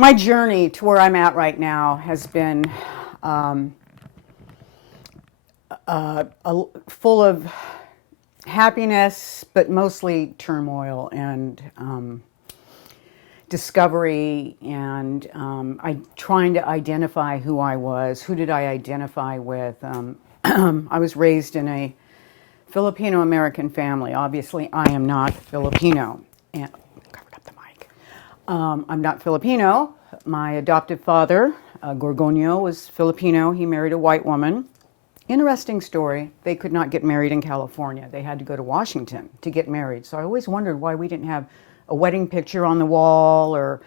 My journey to where I'm at right now has been full of happiness, but mostly turmoil and discovery, and trying to identify who I was. Who did I identify with? I was raised in a Filipino-American family. Obviously, I am not Filipino. And covered up the mic. I'm not Filipino. My adoptive father, Gorgonio, was Filipino. He married a white woman. Interesting story. They could not get married in California. They had to go to Washington to get married. So I always wondered why we didn't have a wedding picture on the wall, or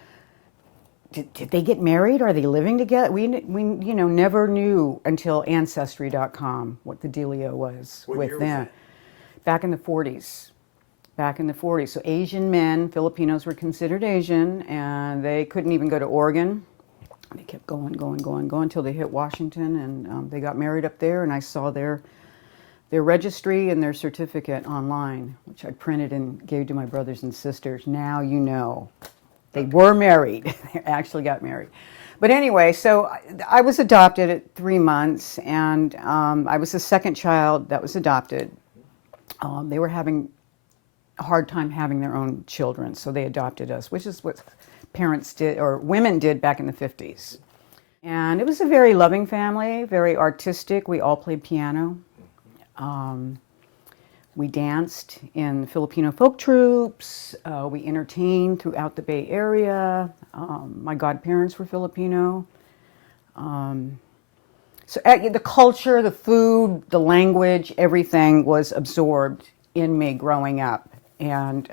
did they get married? Are they living together? We never knew until Ancestry.com what the dealio was with them. Back in the 40s. Back in the 40s. So Asian men, Filipinos were considered Asian, and they couldn't even go to Oregon. They kept going until they hit Washington, and they got married up there, and I saw their registry and their certificate online, which I printed and gave to my brothers and sisters. Now you know. They were married. They actually got married. But anyway, so I was adopted at 3 months, and I was the second child that was adopted. They were having a hard time having their own children, so they adopted us, which is what parents did, or women did, back in the 50s. And it was a very loving family, very artistic. We all played piano. We danced in Filipino folk troops. We entertained throughout the Bay Area. My godparents were Filipino. So the culture, the food, the language, everything was absorbed in me growing up. And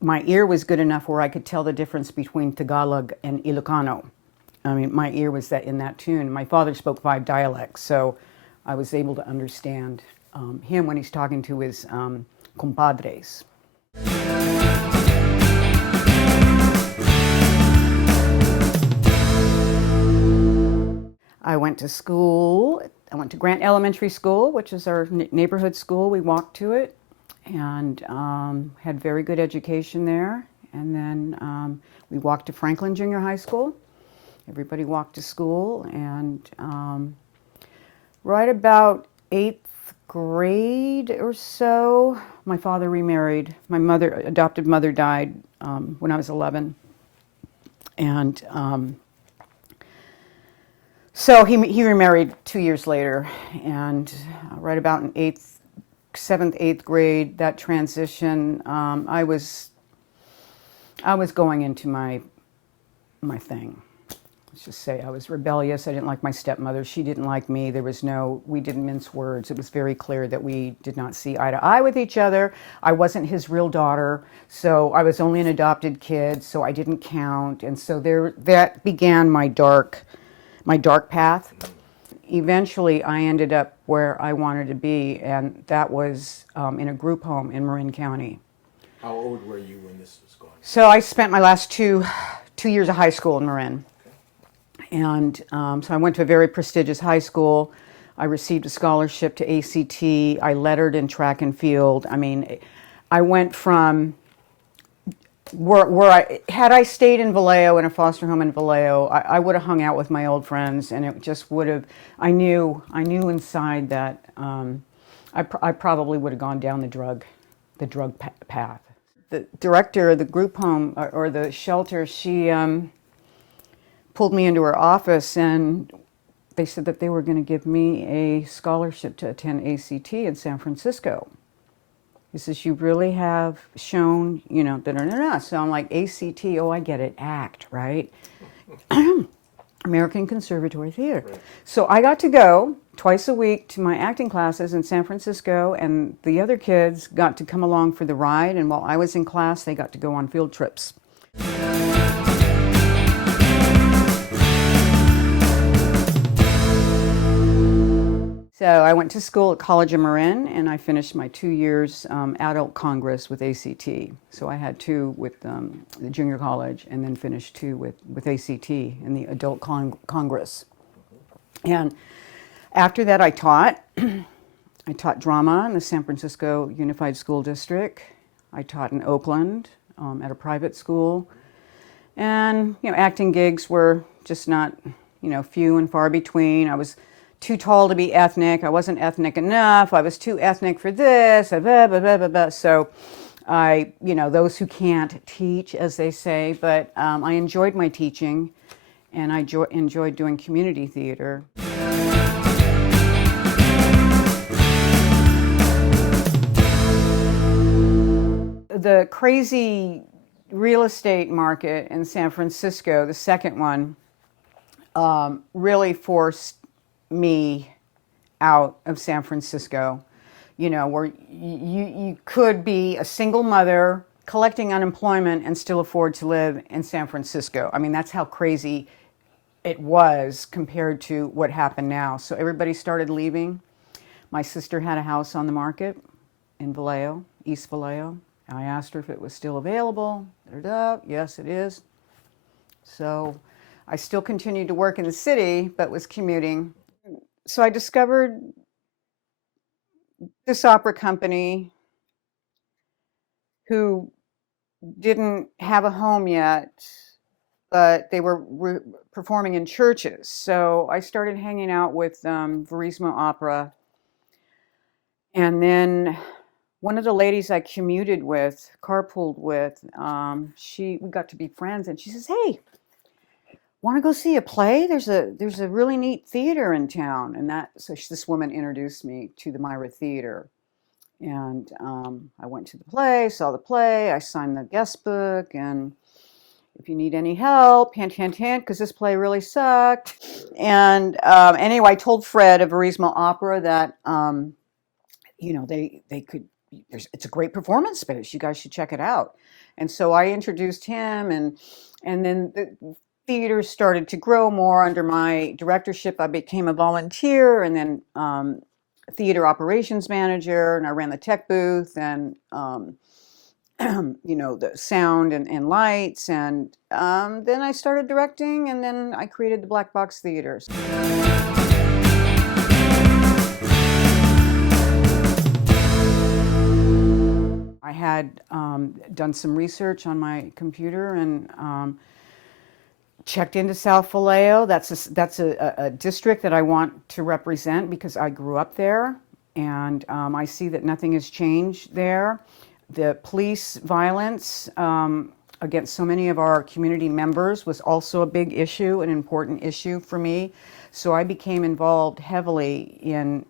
my ear was good enough where I could tell the difference between Tagalog and Ilocano. I mean, my ear was in that tune. My father spoke 5 dialects, so I was able to understand him when he's talking to his compadres. I went to school. I went to Grant Elementary School, which is our neighborhood school. We walked to it, and had very good education there. And then we walked to Franklin Junior High School. Everybody walked to school, and right about 8th grade or so, my father remarried. My adopted mother died when I was 11. And so he remarried 2 years later, and right about in 7th, 8th grade, that transition, I was going into my thing. Let's just say I was rebellious. I didn't like my stepmother. She didn't like me. We didn't mince words. It was very clear that we did not see eye to eye with each other. I wasn't his real daughter, so I was only an adopted kid, so I didn't count. And so that began my dark path. Eventually, I ended up where I wanted to be, and that was in a group home in Marin County. How old were you when this was going on? So I spent my last two years of high school in Marin. And so I went to a very prestigious high school. I received a scholarship to ACT. I lettered in track and field. I mean, I went from had I stayed in Vallejo, in a foster home in Vallejo, I would have hung out with my old friends, and it just would have. I knew inside that I probably would have gone down the drug path. The director of the group home or the shelter, she pulled me into her office, and they said that they were going to give me a scholarship to attend ACT in San Francisco. He says, "You really have shown, da-da-da-da." So I'm like, ACT, oh, I get it, ACT, right? American Conservatory Theater. Right. So I got to go twice a week to my acting classes in San Francisco, and the other kids got to come along for the ride, and while I was in class, they got to go on field trips. So I went to school at College of Marin, and I finished my 2 years adult Congress with ACT. So I had 2 with the junior college, and then finished 2 with ACT in the adult Congress. And after that, I taught. I taught drama in the San Francisco Unified School District. I taught in Oakland at a private school. And, acting gigs were just not, few and far between. I was too tall to be ethnic. I wasn't ethnic enough. I was too ethnic for this. Blah, blah, blah, blah, blah. So those who can't teach, as they say, but I enjoyed my teaching, and I enjoyed doing community theater. The crazy real estate market in San Francisco, the second one, really forced me out of San Francisco. Where you could be a single mother collecting unemployment and still afford to live in San Francisco. I mean, that's how crazy it was compared to what happened now. So everybody started leaving. My sister had a house on the market in Vallejo, East Vallejo. I asked her if it was still available. Yes, it is. So I still continued to work in the city, but was commuting. So I discovered this opera company who didn't have a home yet, but they were performing in churches. So I started hanging out with Verismo Opera. And then one of the ladies I commuted with, carpooled with, we got to be friends, and she says, "Hey, want to go see a play? There's a really neat theater in town." And this woman introduced me to the Myra Theater. And I went to the play, saw the play, I signed the guest book, and if you need any help, hint, hint, hint, because this play really sucked. And anyway, I told Fred of Verismo Opera that, they could, it's a great performance space. You guys should check it out. And so I introduced him, and then the theater started to grow more under my directorship. I became a volunteer, and then theater operations manager, and I ran the tech booth, and the sound and lights, and then I started directing, and then I created the Black Box Theaters. I had done some research on my computer and checked into South Vallejo. That's a district that I want to represent because I grew up there, and I see that nothing has changed there. The police violence against so many of our community members was also a big issue, an important issue for me. So I became involved heavily in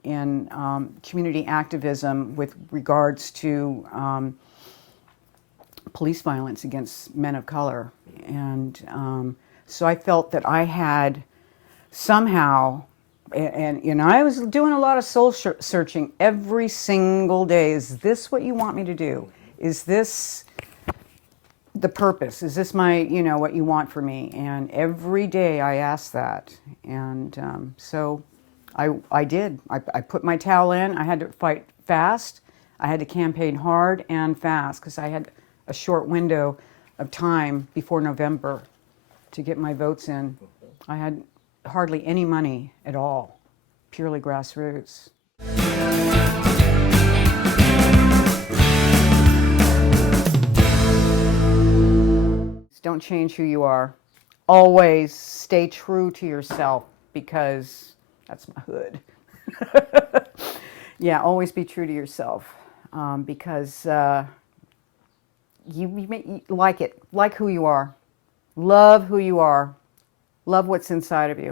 community activism with regards to police violence against men of color. And so I felt that I had somehow, and I was doing a lot of soul searching every single day. Is this what you want me to do? Is this the purpose? Is this my, what you want for me? And every day I asked that. And so I did. I put my towel in. I had to fight fast. I had to campaign hard and fast because I had a short window of time before November to get my votes in. I had hardly any money at all, purely grassroots. Don't change who you are. Always stay true to yourself, because that's my hood. Yeah, always be true to yourself, because you like it. Like who you are. Love who you are. Love what's inside of you.